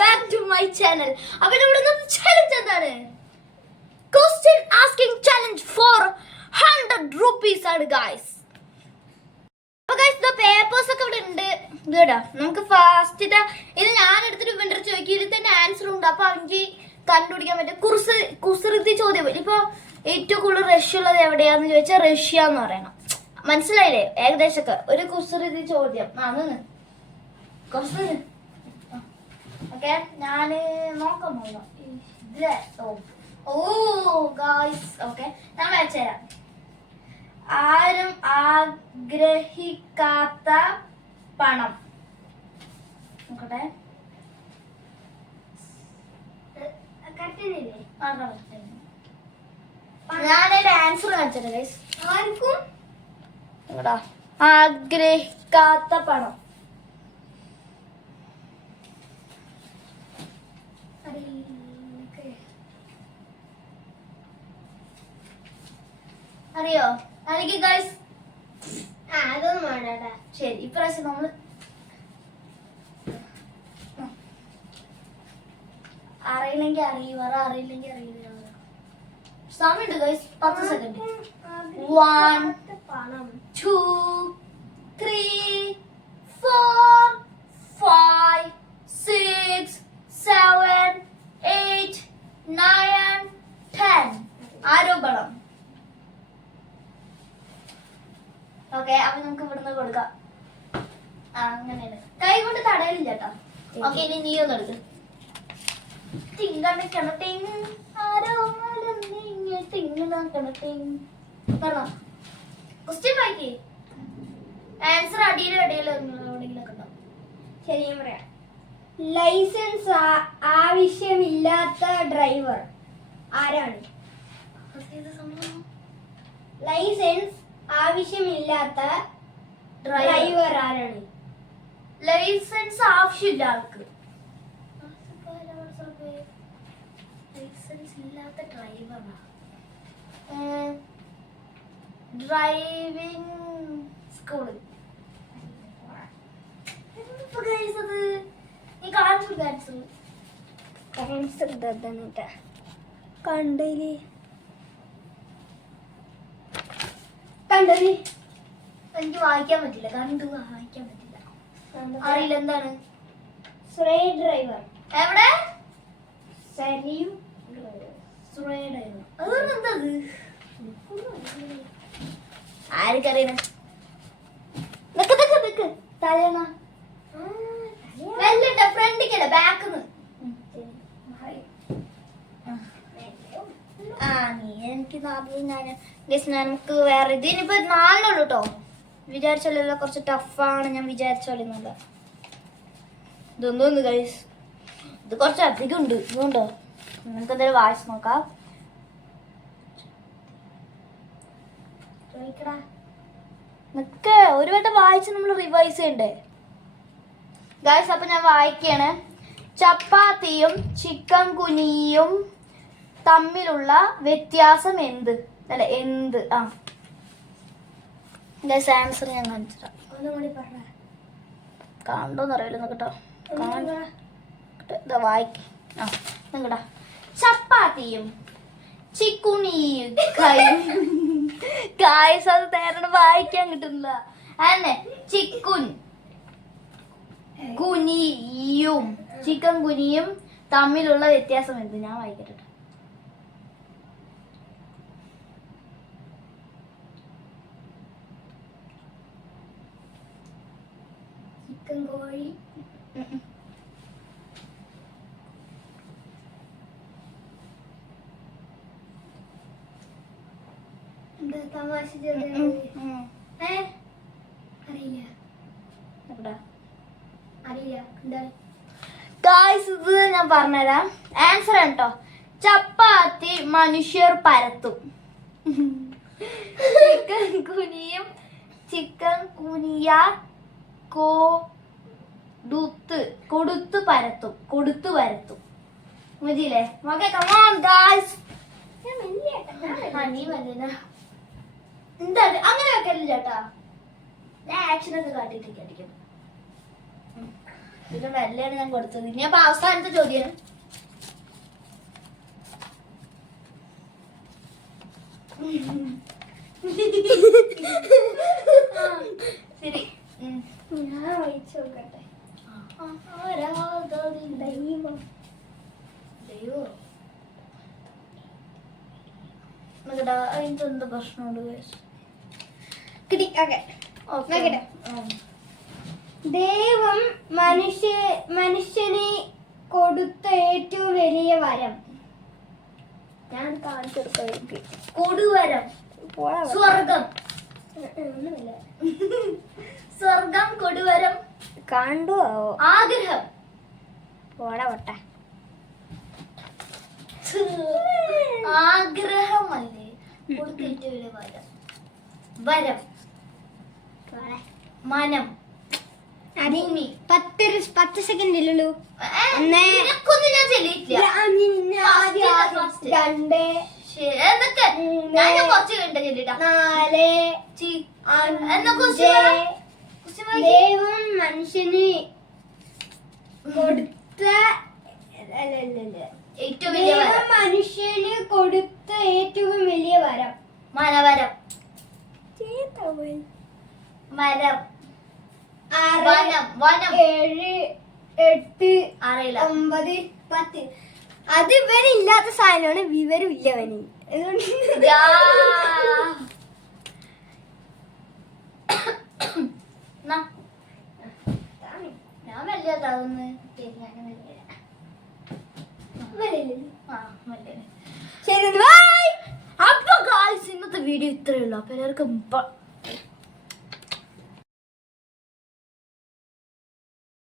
back to my channel. അപ്പോൾ നമ്മുടെ challenge എന്താണ്? Question asking challenge for 100 rupees ആണ് guys. അപ്പോൾ guys the papers ഒക്കെ ഇവിടെ ഉണ്ട്. ഇതാ നമുക്ക് ഫസ്റ്റ് ഇത് ഞാൻ എടുത്തിട്ട് ഇവന്റെ ചോദിക്കും ഇതിൽ തന്നെ ആൻസർ ഉണ്ട്. അപ്പോൾ അവർക്ക് കണ്ടുപിടിക്കാൻ പറ്റും. കുസൃതി ചോദ്യം. ഇപ്പോൾ ഏറ്റവും കൂടുതൽ റഷ്യ ഉള്ളത് എവിടെയാന്ന് ചോദിച്ചാൽ റഷ്യ എന്ന് പറയണം. മനസ്സിലായില്ലേ? ഏകദേശമൊക്കെ ഒരു കുസൃതി ചോദ്യം ആണ്. കുറച്ച് ഓക്കെ ഞാൻ നോക്കാൻ പോകുന്നു. ഓ ഗായ്സ് ഓക്കെ ഞാൻ വെച്ചുതരാം. ആരും ആഗ്രഹിക്കാത്ത പണം നോക്കട്ടെ. ഞാനൊരു ആൻസർ കാണിച്ചിട്ട് ഗൈസ്. ആർക്കും ആഗ്രഹിക്കാത്ത പണം അറിയോ? അല്ലെങ്കിൽ ഗൈസ് അതൊന്നും വേണ്ട. ശരി ഇപ്രാവശ്യം നമ്മള് അറിയില്ലെങ്കിൽ അറിയുക, അറിയില്ലെങ്കിൽ അറിയില്ല. സമയമുണ്ട് ഗൈസ് 10 സെക്കൻഡ്. 1 2 3 4 5 6 7 8 9 10 ആരോപണം. ഓക്കെ അപ്പൊ നമുക്ക് ഇവിടുന്ന് കൊടുക്കാം. അങ്ങനെയാണ്. കൈ കൊണ്ട് തടയലില്ല കേട്ടോ. ഓക്കെ ഇനി നീ ഒന്ന് എടുക്ക്. ആൻസർ അടിയിലും അടിയിലും എവിടെയെങ്കിലൊക്കെ ഉണ്ടാവും. ശരി ഞാൻ പറയാം. ലൈസൻസ് ആവശ്യമില്ലാത്ത ഡ്രൈവർ ആരാണ്? ലൈസൻസ് ആവശ്യമില്ലാത്ത ഡ്രൈവർ ആരാണ്? ലൈസൻസ് ആവശ്യമില്ല ആൾക്ക്. ലൈസൻസ് ഇല്ലാത്ത ഡ്രൈവറാ. ഡ്രൈവിംഗ് സ്കൂള് നീ കാണിച്ചു കണ്ടേലി എനിക്ക് വായിക്കാൻ പറ്റില്ല. കണ്ടു വായിക്കാൻ പറ്റില്ല. അറിയില്ല എന്താണ്? സുരേ ഡ്രൈവർ. എവിടെ? സരിയു സുരേ ഡ്രൈവർ. അതൊന്നും എന്തത്? ആർക്കറിയണ? തലയണ വെല്ലട്ട ഫ്രണ്ടിക്കട ബാക്കിന്ന്. നീ എനിക്ക് നമുക്ക് വേറെ ഇത് ഇനിയിപ്പോ 4 കേട്ടോ. വിചാരിച്ചല്ലോ കുറച്ച് ടഫാണ്. ഞാൻ വിചാരിച്ചോളിന്നല്ല. ഇതൊന്നും ഗൈസ് ഇത് കുറച്ച് അധികം ഉണ്ട്. ഇതുകൊണ്ടോ നമുക്ക് എന്തായാലും വായിച്ച് നോക്കാം. നിക്ക് ഒരു വട്ടം വായിച്ച് നമ്മൾ റിവൈസ് ചെയ്യണ്ടേ ഗൈസ്? അപ്പൊ ഞാൻ വായിക്കാണ്. ചപ്പാത്തിയും ചിക്കൻ കുനിയും തമ്മിലുള്ള വ്യത്യാസം എന്ത്? അല്ല എന്ത്? ഗൈസ് ആൻസർ ഞാൻ കാണിച്ചിട്ടാ. കണ്ടോന്ന് അറിയില്ല കേട്ടോ. വായിക്കടാ. ചപ്പാത്തിയും ചിക്കുനിയും ഗൈസ് അത് തേരണം വായിക്കാൻ കിട്ടുന്നില്ല. അന്നെ ചിക്കൻ കുനിയും തമ്മിലുള്ള വ്യത്യാസം എന്ത്? ഞാൻ വായിക്കട്ടെ. ചിക്കൻ കോഴി എന്താ തമാശ അറിയില്ല. ഗായ്സ് ഇത് ഞാൻ പറഞ്ഞുതരാം. ആൻസർ കേട്ടോ. ചപ്പാത്തി മനുഷ്യർ പരത്തും. ചിക്കൻ കുനിയ കൊടുത്തു പരത്തും. മതിയില്ലേ? Okay come on guys. എന്താ അങ്ങനെ വെക്കലില്ല കേട്ടാ. ഞാൻ ആക്ഷനൊക്കെ കാട്ടിട്ടൊക്കെ അടിക്കും. ഇതിന്റെ വെള്ളയാണ് ഞാൻ കൊടുത്തത്. ഇനി അപ്പൊ അവസാനത്തെ ചോദ്യം. ശരി, ഞാൻ വായിച്ചു നോക്കട്ടെ. ദൈവം അതിന്റെ എന്താ പ്രശ്നമുണ്ട്? കിട്ടി. നോക്കട്ടെ. ദൈവം മനുഷ്യന് കൊടുത്ത ഏറ്റവും വലിയ വരം. ഞാൻ കാണിച്ചു കൊടുക്കാം. കൊടുവരം, സ്വർഗം. ഒന്നുമില്ല. സ്വർഗം, കൊടുവരം, കണ്ടു. ആഗ്രഹം. വട്ട ആഗ്രഹമല്ലേ കൊടുത്ത ഏറ്റവും വലിയ വരം? വരം, മനം, ഭൂമി. 10 സെക്കൻഡ് ഇല്ലല്ലോ. നിനക്കൊന്നും ഞാൻ ചെല്ലിയിട്ടില്ല. രണ്ട്, എന്തൊക്കെ ഞാൻ കുറച്ച് കണ്ട ചെല്ലിട്ടാ. 4, എന്നാ 5. ദൈവം മനുഷ്യന് കൊടുത്ത ഏറ്റവും വലിയ ദൈവം വരം. മനുഷ്യന് കൊടുത്ത ഏറ്റവും വലിയ വരം. മനവരം, മരം, 6, വനം, വനം. 7, 8, അറിയില്ല. 9, 10. അത് ഇവരില്ലാത്ത സാധനമാണ്. വിവരം ഇല്ല അവന്. യാ. എന്നാ, ഞാൻ വലിയ അതൊന്ന് ശരി, ബൈ. അപ്പൊ ഗായ്സ് ഇന്നത്തെ വീഡിയോ ഇത്രയേ ഉള്ളൂ. അപ്പൊ എല്ലാവർക്കും